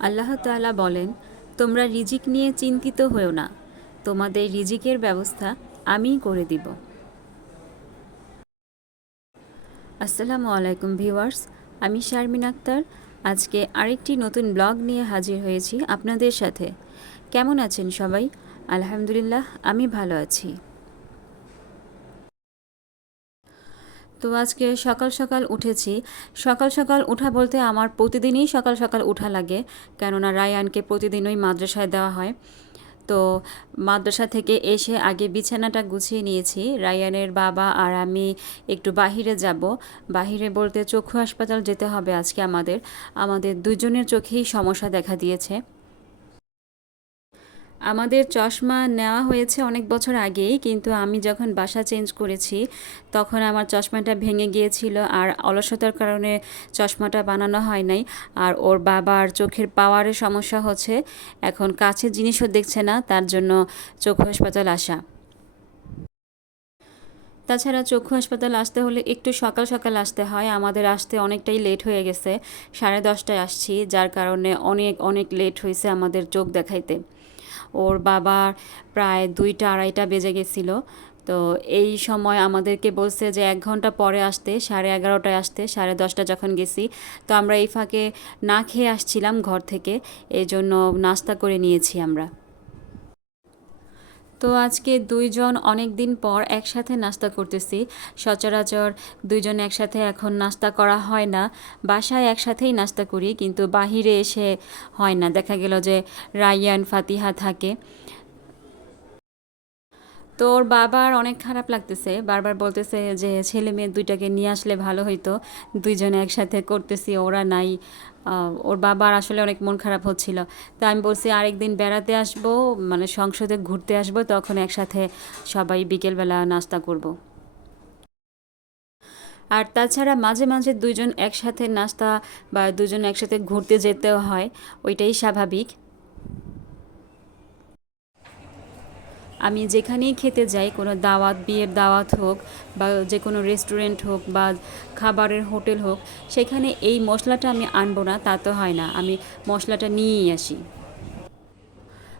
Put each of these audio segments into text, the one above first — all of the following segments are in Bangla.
আল্লাহ তাআলা বলেন, তোমরা রিজিক নিয়ে চিন্তিত হও না। তোমাদের রিজিকের ব্যবস্থা আমিই করে দিব। আসসালামু আলাইকুম ভিউয়ার্স, আমি শারমিন আক্তার। আজকে আরেকটি নতুন ব্লগ নিয়ে হাজির হয়েছি আপনাদের সাথে। কেমন আছেন সবাই? আলহামদুলিল্লাহ, আমি ভালো আছি। তো আজকে সকাল সকাল উঠেছি। সকাল সকাল উঠা বলতে আমার প্রতিদিনই সকাল সকাল উঠা লাগে, কেননা রায়ানকে প্রতিদিনই মাদ্রাসায় দেওয়া হয়। তো মাদ্রাসা থেকে এসে আগে বিছানাটা গুছিয়ে নিয়েছি। রায়ানের বাবা আর আমি একটু বাহিরে যাব। বাহিরে বলতে চক্ষু হাসপাতাল যেতে হবে আজকে আমাদের। আমাদের দুজনের চোখেই সমস্যা দেখা দিয়েছে। আমাদের চশমা নেওয়া হয়েছে অনেক বছর আগেই, কিন্তু আমি যখন বাসা চেঞ্জ করেছি, তখন আমার চশমাটা ভেঙে গিয়েছিল আর অলসতার কারণে চশমাটা বানানো হয় নাই। আর ওর বাবার চোখের পাওয়ারের সমস্যা হচ্ছে। এখন কাছের জিনিসও দেখছে না, তার জন্য চক্ষু হাসপাতাল আসা। তাছাড়া চক্ষু হাসপাতাল আসতে হলে একটু সকাল সকাল আসতে হয়। আমাদের আসতে অনেকটাই লেট হয়ে গেছে। সাড়ে দশটায় আসছি, যার কারণে অনেক অনেক লেট হয়েছে আমাদের চোখ দেখাইতে। ওর বাবার প্রায় দুইটা, আড়াইটা বেজে গেছিল। তো এই সময় আমাদেরকে বলছে যে এক ঘণ্টা পরে আসতে, সাড়ে এগারোটায় আসতে, সাড়ে দশটা যখন গেছি, তো আমরা এই ফাঁকে না খেয়ে আসছিলাম ঘর থেকে এই জন্য নাস্তা করে নিয়েছি আমরা। তো আজকে দুইজন অনেক দিন পর একসাথে নাস্তা করতেছি। সচরাচর দুইজন একসাথে এখন নাস্তা করা হয় না। বাসায় একসাথেই নাস্তা করি, কিন্তু বাহিরে এসে হয় না। দেখা গেল যে রায়ান ফাতিহা থাকে। তো ওর বাবার অনেক খারাপ লাগতেছে। বারবার বলতেছে যে, ছেলে মেয়ে দুইটাকে নিয়ে আসলে ভালো হইতো। দুইজনে একসাথে করতেছি, ওরা নাই। ওর বাবার আসলে অনেক মন খারাপ হচ্ছিল তা আমি বলছি, আরেকদিন বেড়াতে আসব মানে সংসদে ঘুরতে আসব, তখন একসাথে সবাই বিকেলবেলা নাস্তা করব। আর তাছাড়া মাঝে মাঝে দুজন একসাথে নাস্তা বা দুজন একসাথে ঘুরতে যেতেও হয়, ওইটাই স্বাভাবিক আমি যেখানেই খেতে যাই, কোনো দাওয়াত, বিয়ের দাওয়াত হোক বা যে কোনো রেস্টুরেন্ট হোক বা খাবারের হোটেল হোক, সেখানে এই মশলাটা আমি আনব না, তা তো হয় না। আমি মশলাটা নিয়েই আসি।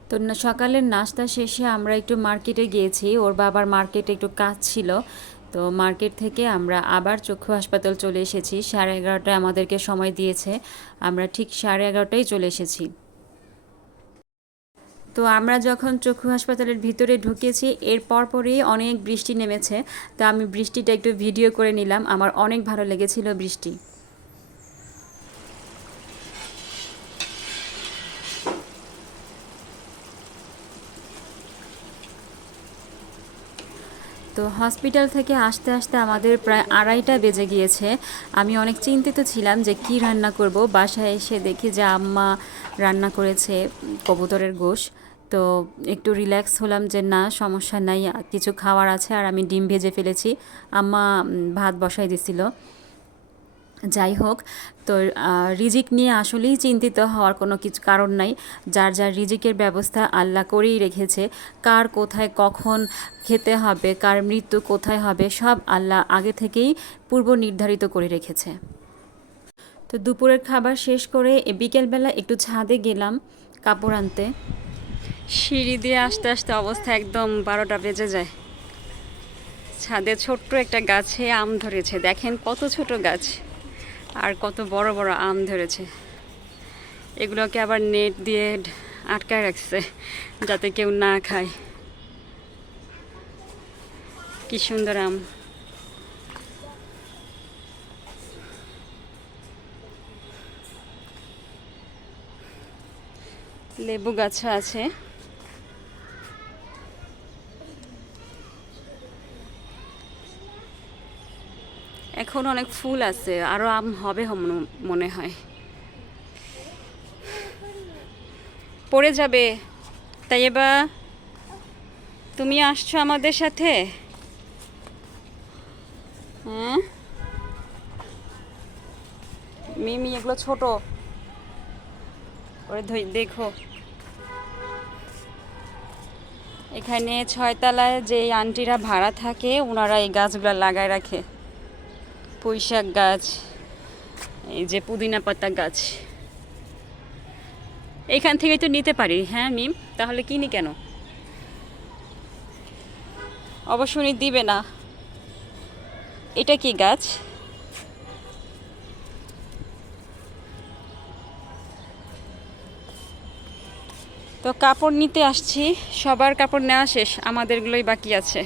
তো সকালের নাস্তা শেষে আমরা একটু মার্কেটে গিয়েছি। ওর বাবার মার্কেটে একটু কাজ ছিল। তো মার্কেট থেকে আমরা আবার চক্ষু হাসপাতাল চলে এসেছি। সাড়ে এগারোটায় আমাদেরকে সময় দিয়েছে। আমরা ঠিক সাড়ে এগারোটায় চলে এসেছি। তো আমরা যখন চক্ষু হাসপাতালের ভিতরে ঢুকেছি, এর পরপরই অনেক বৃষ্টি নেমেছে। তো আমি বৃষ্টিটা একটু ভিডিও করে নিলাম। আমার অনেক ভালো লেগেছিল বৃষ্টি। তো হসপিটাল থেকে আসতে আসতে আমাদের প্রায় আড়াইটা বেজে গিয়েছে। আমি অনেক চিন্তিত ছিলাম যে কি রান্না করব। বাসায় এসে দেখি যে আম্মা রান্না করেছে কবুতরের গোশ। তো একটু রিল্যাক্স হলাম যে না, সমস্যা নাই, কিছু খাওয়ার আছে আর আমি ডিম ভেজে ফেলেছি। আম্মা ভাত বসাই দিছিল। যাই হোক, তো রিজিক নিয়ে আসলেই চিন্তিত হওয়ার কোনো কিছু কারণ নাই। যার যার রিজিকের ব্যবস্থা আল্লাহ করেই রেখেছে। কার কোথায় কখন খেতে হবে, কার মৃত্যু কোথায় হবে, সব আল্লাহ আগে থেকেই পূর্ব নির্ধারিত করে রেখেছে। তো দুপুরের খাবার শেষ করে বিকেলবেলা একটু ছাদে গেলাম কাপড় আনতে। সিঁড়ি দিয়ে আসতে আসতে অবস্থা একদম বারোটা বেজে যায়। ছাদে ছোট্ট একটা গাছে আম ধরেছে। দেখেন কত ছোট গাছ আর কত বড় বড় আম ধরেছে। এগুলোকে আবার নেট দিয়ে আটকায় রাখছে যাতে কেউ না খায়। কি সুন্দর আম। লেবু গাছও আছে। এখন অনেক ফুল আছে, আরও আম হবে মনে হয়। পড়ে যাবে। তাই এবার তুমি আসছো আমাদের সাথে? হ্যাঁ? মিমি, এগুলো ছোট। ওরে দেখো। এখানে ছয়তলায় যে আন্টিরা ভাড়া থাকে, ওনারা এই গাছগুলো লাগায় রাখে। পুঁইশাক গাছ, এই যে পুদিনা পাতা গাছ। এইখান থেকে তো নিতে পারি হ্যাঁ মিম? তাহলে কিনি কেন? অবশ্য উনি দিবে না। এটা কি গাছ? তো কাপড় নিতে আসছি, সবার কাপড় নেওয়া শেষ, আমাদেরগুলোই বাকি আছে।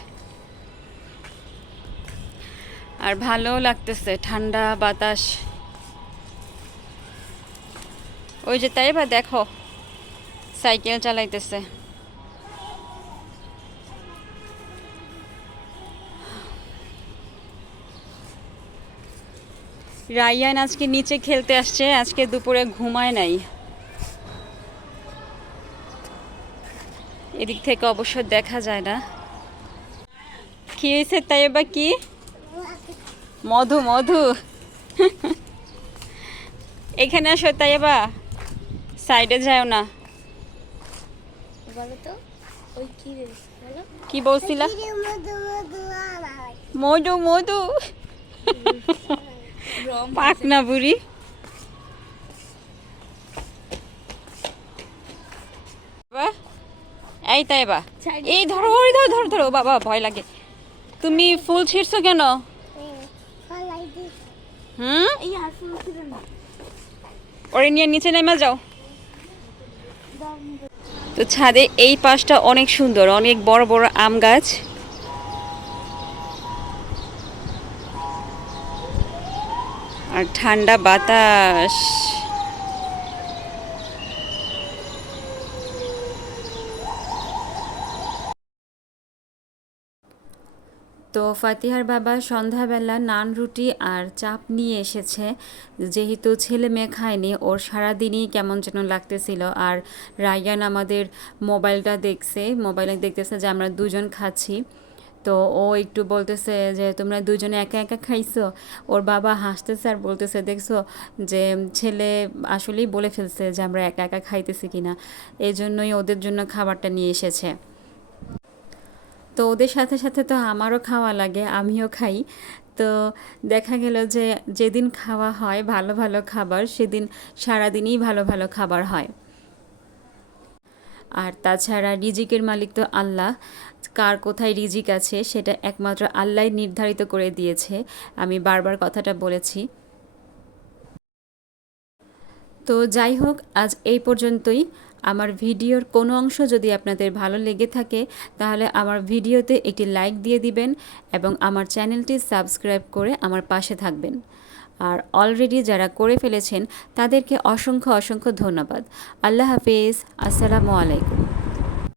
আর ভালো লাগতেছে, ঠান্ডা, বাতাস। ওই যে তাই বা দেখো, সাইকেল চালাইতেছে। রায়ান আজকে নিচে খেলতে আসছে, আজকে দুপুরে ঘুমায় নাই। এদিক থেকে অবশ্য দেখা যায় না। কি হয়েছে তাই বা কি? মধু মধু। এখানে আসো তাই বা সাইডে যাও না। কি বলছিলা? মধু মধু রং পাকনা বুড়ি। এই তাই বা এই ধরো ধরো ধরো ধরো। বাবা ভয় লাগে। তুমি ফুল ছিঁড়ছো কেন? হুম? ওরে নিয়ে নিচে নেমে যাও। তো ছাদে এই পাশটা অনেক সুন্দর অনেক বড় বড় আম গাছ। আর ঠান্ডা বাতাস। তো ফাতিহার বাবা সন্ধ্যাবেলা নান রুটি আর চাপ নিয়ে এসেছে। যেহেতু ছেলে মেয়ে খায়নি, ওর সারাদিনই কেমন যেন লাগতেছিল। আর রায়ান আমাদের মোবাইলটা দেখছে, মোবাইলে দেখতেছে যে আমরা দুজন খাচ্ছি। তো ও একটু বলতেছে যে, তোমরা দুজনে একা একা খাইছো? ওর বাবা হাসতেছে আর বলতেছে, দেখছ যে, ছেলে আসলেই বলে ফেলছে যে আমরা একা একা খাইতেছি কিনা। এই জন্যই ওদের জন্য খাবারটা নিয়ে এসেছে। তো ওদের সাথে সাথে তো আমারও খাওয়া লাগে, আমিও খাই। তো দেখা গেল যে যেদিন খাওয়া হয় ভালো ভালো খাবার, সেদিন সারাদিনই ভালো ভালো খাবার হয়। আর তাছাড়া রিজিকের মালিক তো আল্লাহ, কার কোথায় রিজিক আছে সেটা একমাত্র আল্লাহ নির্ধারিত করে দিয়েছে, আমি বারবার কথাটা বলেছি। তো যাই হোক, আজ এই পর্যন্তই। আমার ভিডিওর কোনো অংশ যদি আপনাদের ভালো লেগে থাকে, তাহলে আমার ভিডিওতে একটি লাইক দিয়ে দিবেন এবং আমার চ্যানেলটি সাবস্ক্রাইব করে আমার পাশে থাকবেন। আর অলরেডি যারা করে ফেলেছেন, তাদেরকে অসংখ্য অসংখ্য ধন্যবাদ। আল্লাহ হাফিজ। আসসালামু আলাইকুম।